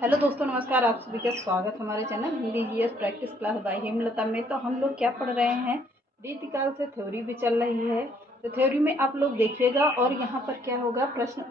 Hello दोस्तों, नमस्कार। आप सभी का स्वागत हमारे channel Hindi GS practice class by Hemlata में। तो हम लोग क्या पढ़ रहे हैं, रीतिकाल से थ्योरी भी चल रही है। तो थ्योरी में आप लोग देखिएगा और यहाँ पर क्या होगा, प्रश्न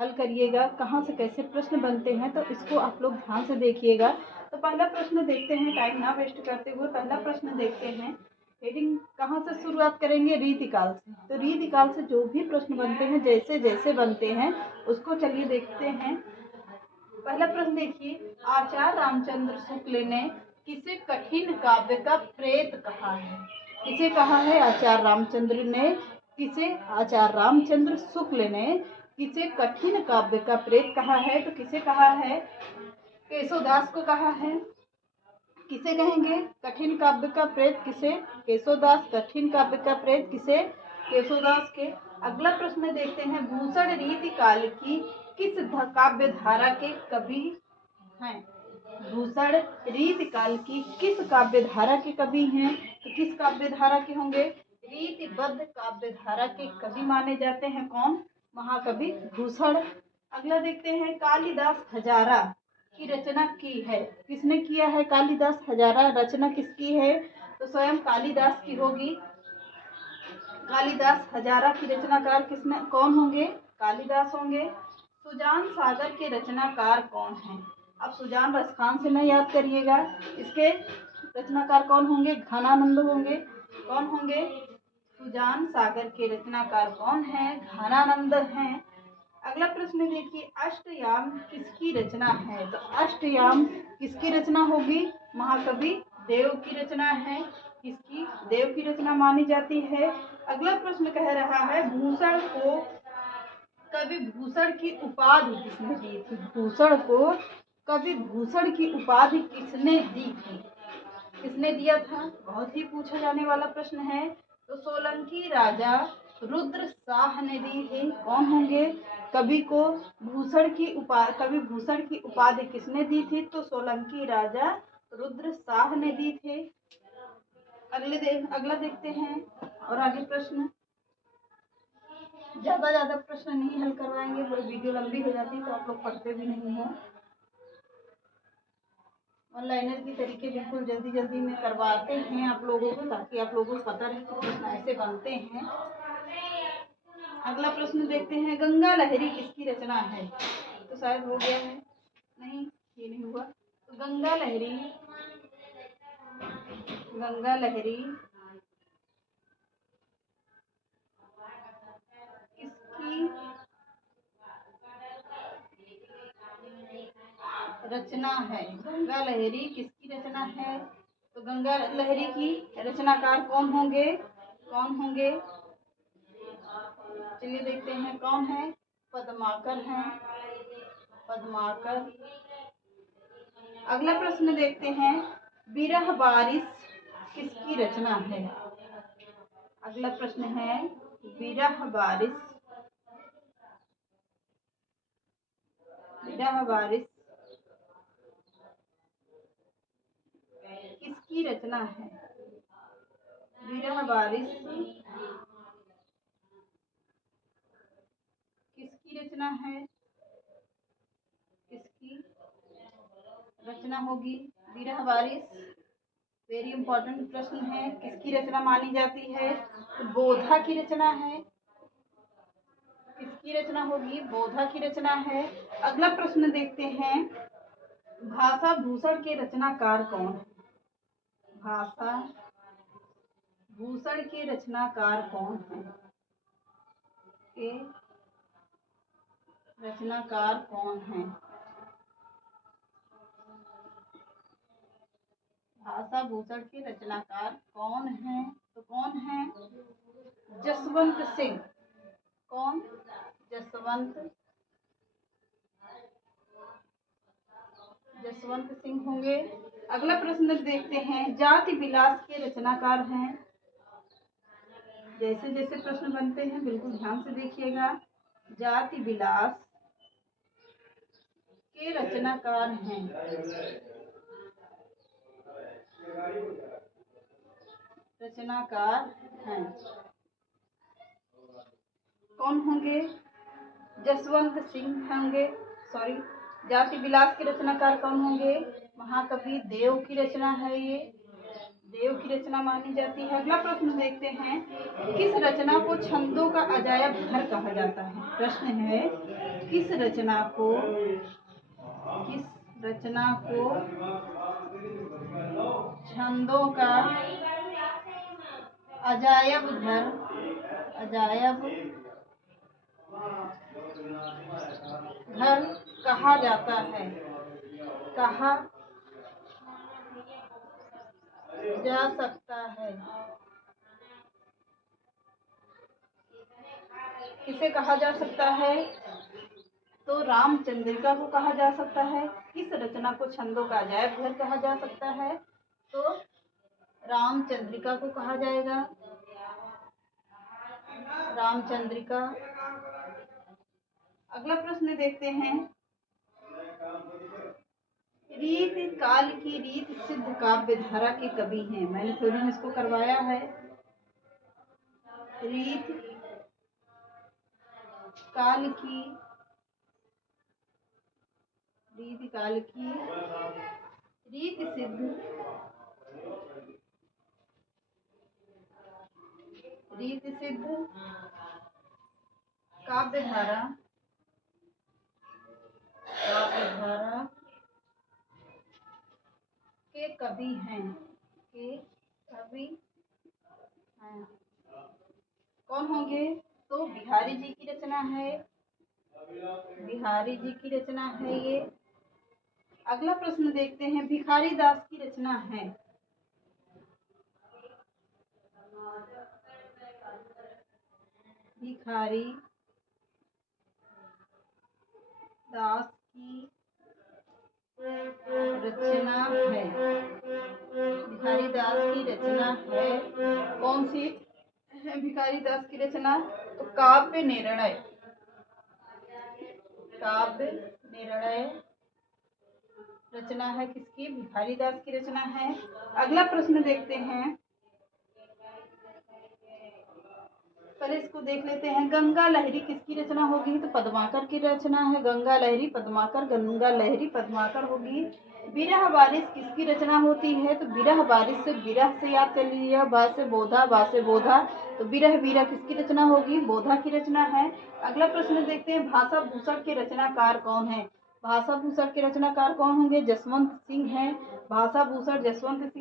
हल करिएगा, कहाँ से कैसे प्रश्न बनते हैं, तो इसको आप लोग ध्यान से देखिएगा। तो पहला प्रश्न देखते हैं, टाइम ना वेस्ट करते हुए पहला प्रश्न देखते हैं। हेडिंग कहाँ से शुरुआत करेंगे, रीतिकाल से। तो रीतिकाल से जो भी प्रश्न बनते हैं, जैसे जैसे बनते हैं उसको चलिए देखते हैं। पहला प्रश्न देखिए, आचार्य रामचंद्र शुक्ल ने किसे कठिन काव्य का प्रेत कहा है? किसे कहा है? आचार्य रामचंद्र ने किसे, आचार्य रामचंद्र शुक्ल ने किसे कठिन काव्य का प्रेत कहा है? तो किसे कहा है? केशवदास को कहा है। किसे कहेंगे कठिन काव्य का प्रेत? किसे? केशवदास। कठिन काव्य का प्रेत किसे? केशवदास के। अगला प्रश्न देखते हैं, भूषण रीति काल की किस काव्य धारा के कवि हैं? भूषण रीति काल की किस काव्य धारा के कवि हैं? तो किस काव्य धारा के होंगे? रीतिबद्ध काव्य धारा के कवि माने जाते हैं। कौन? महाकवि भूषण। अगला देखते हैं, कालिदास हजारा की रचना की है। किसने किया है? कालिदास हजारा। रचना किसकी है? तो स्वयं कालिदास की होगी। कालिदास हजारा की रचनाकार किसने, कौन होंगे? कालिदास होंगे। सुजान सागर के रचनाकार कौन हैं? अब सुजान रसखान से न याद करिएगा, इसके रचनाकार कौन होंगे? घनानंद होंगे। कौन होंगे? सुजान सागर के रचनाकार कौन हैं? घनानंद हैं। अगला प्रश्न देखिए, अष्टयाम किसकी रचना है? तो अष्टयाम किसकी रचना होगी? महाकवि देव की रचना है। किसकी? देव की रचना मानी जाती है। अगला प्रश्न कह रहा है, भूषण को कवि भूषण की उपाधि किसने दी थी? भूषण को कवि भूषण की उपाधि किसने दी थी? किसने दिया था? बहुत ही पूछा जाने वाला प्रश्न है। तो सोलंकी राजा रुद्र शाह ने दी थी। कौन होंगे? कवि को कवि भूषण की उपाधि किसने दी थी? तो सोलंकी राजा रुद्र शाह ने दी थे। अगला देखते हैं और आगे प्रश्न। ज्यादा प्रश्न नहीं हल करवाएंगे, वीडियो लंबी हो जाती है तो आप लोग पढ़ते भी नहीं हो। ऑनलाइनर की तरीके बिल्कुल जल्दी में करवाते हैं आप लोगों को, ताकि आप लोगों को पता रहे कि प्रश्न ऐसे बनते हैं। अगला प्रश्न देखते हैं, गंगा लहरी किसकी रचना है? तो शायद हो गया है, नहीं ये नहीं हुआ। तो गंगा लहरी किसकी रचना है? गंगा लहरी किसकी रचना है? तो गंगा लहरी की रचनाकार कौन होंगे? चलिए देखते हैं कौन है। पद्माकर हैं। अगला प्रश्न देखते हैं, विरह बारिश किसकी रचना है? अगला प्रश्न है, विरह बारिश किसकी रचना है? विरह बारिश किसकी रचना है? किसकी रचना होगी विरह बारिश? वेरी इंपॉर्टेंट प्रश्न है। किसकी रचना मानी जाती है? तो बोधा की रचना है। किसकी रचना होगी? बोधा की रचना है। अगला प्रश्न देखते हैं, भाषा भूषण के रचनाकार कौन है? भाषा भूषण के रचनाकार कौन है? भाषा भूषण के रचनाकार कौन है? तो कौन है? जसवंत सिंह। कौन? जसवंत सिंह होंगे। अगला प्रश्न देखते हैं, जाति विलास के रचनाकार हैं। जैसे जैसे प्रश्न बनते हैं बिल्कुल ध्यान से देखिएगा। जाति विलास के रचनाकार हैं। कौन होंगे? जसवंत सिंह होंगे। जाति विलास के रचनाकार कौन होंगे? महाकवि देव की रचना है, ये देव की रचना मानी जाती है। अगला प्रश्न देखते हैं, किस रचना को छंदों का अजायब घर कहा जाता है? प्रश्न है, किस रचना को छंदों का अजायब घर कहा जाता है? कहा जा सकता है। किसे कहा जा सकता है? तो रामचंद्रिका को कहा जा सकता है। किस रचना को छंदों का अजायब घर कहा जा सकता है? तो रामचंद्रिका को कहा जाएगा, रामचंद्रिका। अगला प्रश्न देखते हैं, रीत काल की रीत सिद्ध काव्य धारा के कवि हैं। मैंने थोड़ी में इसको करवाया है। रीत काल की रीत सिद्ध काव्य धारा के कवि हैं। कौन होंगे? तो बिहारी जी की रचना है, ये। अगला प्रश्न देखते हैं, भिखारी दास की रचना है। भिखारी दास की रचना है। भिखारी दास की रचना है, कौन सी है भिखारी दास की रचना? तो काव्य निर्णय रचना है किसकी? भिखारी दास की रचना है। अगला प्रश्न देखते हैं, पहले इसको देख लेते हैं, गंगा लहरी किसकी रचना होगी? तो पद्माकर की रचना है। गंगा लहरी पद्माकर होगी। बिरह बारिश किसकी रचना होती है? तो बिरह बारिश से बिरह से याद कर लीजिए, बा से बोधा, तो बिरह किसकी रचना होगी? बोधा की रचना है। अगला प्रश्न देखते हैं, भाषा भूषण के रचनाकार कौन है? भाषा भूषण के रचनाकार कौन होंगे? जसवंत सिंह है। भाषा भूषण जसवंत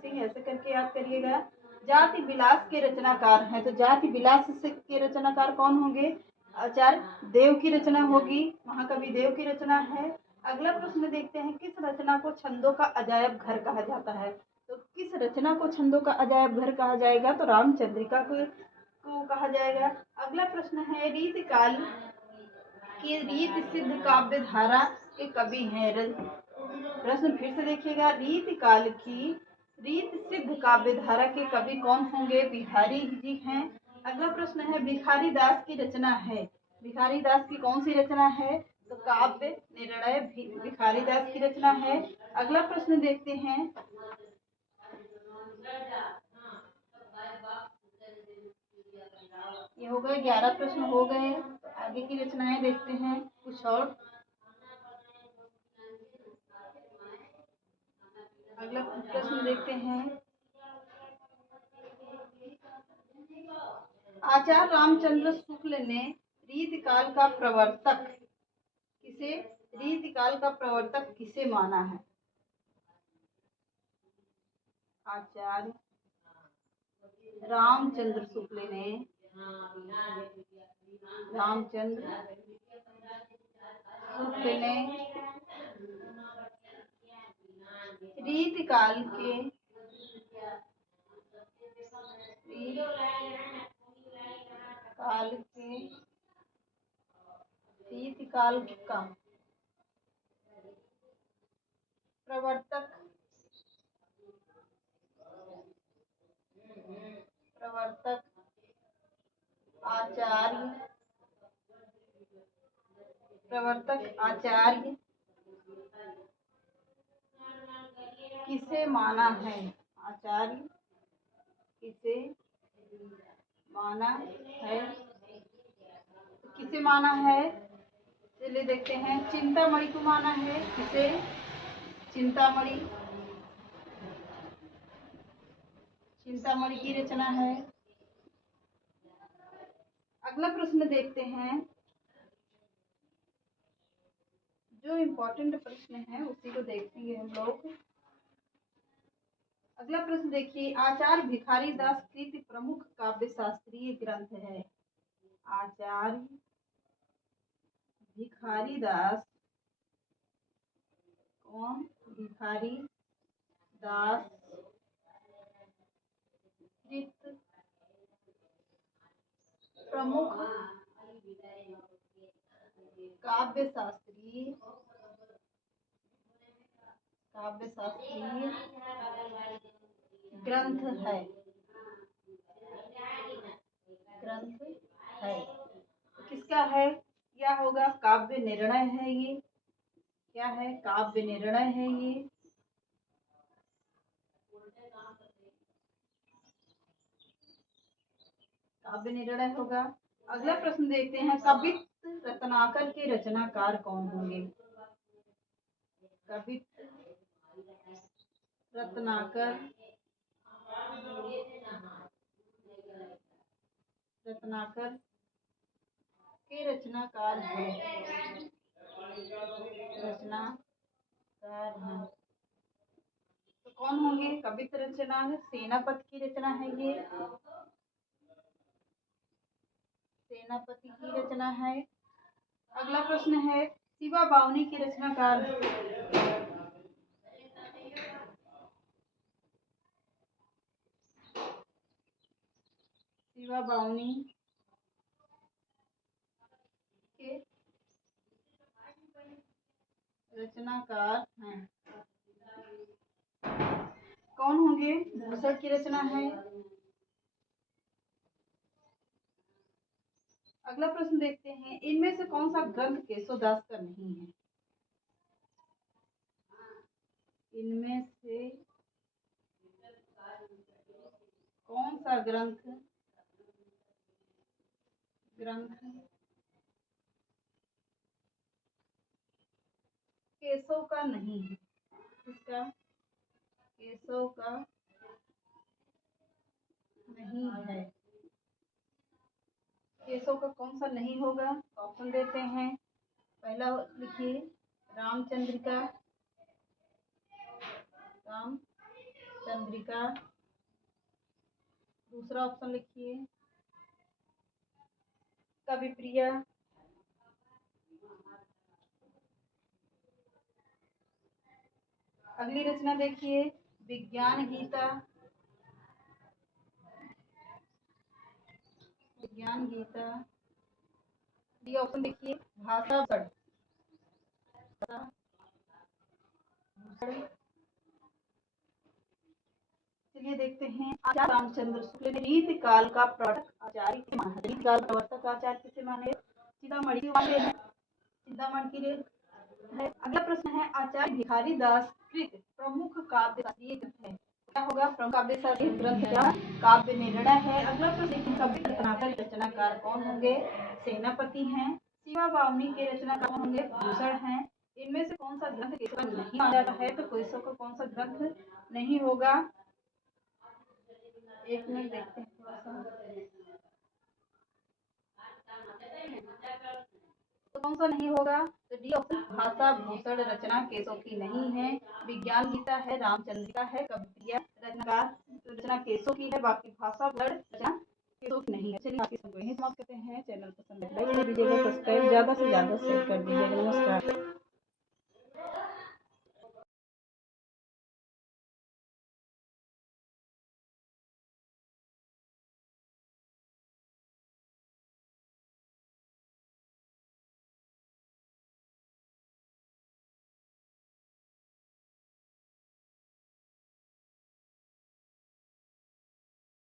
सिंह, ऐसे करके याद करिएगा। जाति विलास के रचनाकार हैं, तो जाति विलास के रचनाकार कौन होंगे? आचार्य देव की रचना होगी, महाकवि देव की रचना है। अगला प्रश्न देखते हैं, किस रचना को छंदों का अजायब घर कहा जाता है? तो किस रचना को छंदों का अजायब घर कहा जाएगा? तो रामचंद्रिका को कहा जाएगा। अगला प्रश्न है, रीत काल की रीत सिद्ध काव्य धारा के कवि हैं। प्रश्न फिर से देखिएगा, रीत काल की रीत सिद्ध काव्य धारा के कवि कौन होंगे? बिहारी जी हैं। अगला प्रश्न है, भिखारी दास की रचना है। भिखारी दास की कौन सी रचना है? तो काव्य निर्णय भिखारी दास की रचना है। अगला प्रश्न देखते हैं, ये हो गए 11 प्रश्न हो गए। तो आगे की रचनाएं देखते हैं कुछ और। अगला प्रश्न देखते हैं, आचार्य रामचंद्र शुक्ल ने रीतिकाल का प्रवर्तक किसे माना है? आचार्य रामचंद्र शुक्ल ने रीतिकाल का प्रवर्तक आचार्य किसे माना है? आचार्य किसे माना है? चलिए देखते हैं, चिंतामणि को माना है किसे? चिंतामणि, चिंतामणि की रचना है। अगला प्रश्न देखते हैं, जो इम्पोर्टेंट प्रश्न है उसी को देखेंगे हम लोग। अगला प्रश्न देखिए, आचार्य भिखारी दास कृत प्रमुख काव्य शास्त्रीय ग्रंथ है। आचार्य भिखारी दास, कौन? भिखारी दास कृत प्रमुख काव्य शास्त्रीय ग्रंथ है। किसका है? क्या होगा? काव्य निर्णय है ये। क्या है? काव्य निर्णय है ये। काव्य निर्णय होगा। अगला प्रश्न देखते हैं, कवित्त रत्नाकर के रचनाकार कौन होंगे? कवित्त रत्नाकर के रचनाकार हैं। तो कौन होंगे? कवित्त रचना है, सेनापति की रचना है ये। सेनापति की रचना है। अगला प्रश्न है, शिवा बावनी की रचनाकार। शिवा बावनी के रचनाकार हैं। कौन होंगे? भूषण की रचना है। अगला प्रश्न देखते हैं, इनमें से कौन सा ग्रंथ केशवदास का नहीं है? इनमें से कौन सा ग्रंथ केशव का नहीं है? किसका? केशव का नहीं है। केशव का कौन सा नहीं होगा? ऑप्शन देते हैं। पहला लिखिए, रामचंद्रिका। दूसरा ऑप्शन लिखिए, कविप्रिया। अगली रचना देखिए, विज्ञान गीता। डी ऑप्शन देखिए, भाषा भूषण। चलिए देखते हैं, आचार्य रामचंद्र शुक्ल ने रीति काल का प्रवर्तक आचार्य किसे माना? रीति काल प्रवर्तक आचार्य किसे माने? चिंतामणि की है। अगला प्रश्न है, आचार्य भिखारी दास कृत प्रमुख काव्य शास्त्रीय ग्रंथ है। क्या होगा? प्रमुख काव्य शास्त्रीय ग्रंथ क्या? काव्य निर्णय है। अगला प्रश्न, कवित्त रत्नाकर के रचनाकार कौन होंगे? सेनापति हैं। शिवा बावनी के रचनाकार कौन होंगे? भूषण हैं। इनमें से कौन सा ग्रंथ केशव नहीं माना जाता है? तो केशव का कौन सा ग्रंथ नहीं होगा? एक मिनट देखते हैं थोड़ा सा। तो कौन सा नहीं होगा? तो डी ऑप्शन, भाषा भूषण रचना केशव की नहीं है। विज्ञान गीता है, रामचंद्रिका है, कविप्रिया रचना केशव की है, बाकी भाषा भूषण रचना केशव की नहीं है। चलिए बाकी सब समाप्त करते हैं। चैनल पसंद है लाइक कर दीजिएगा, सब्सक्राइब ज़्यादा से ज़्यादा शेयर कर दीजिएगा। नमस्कार।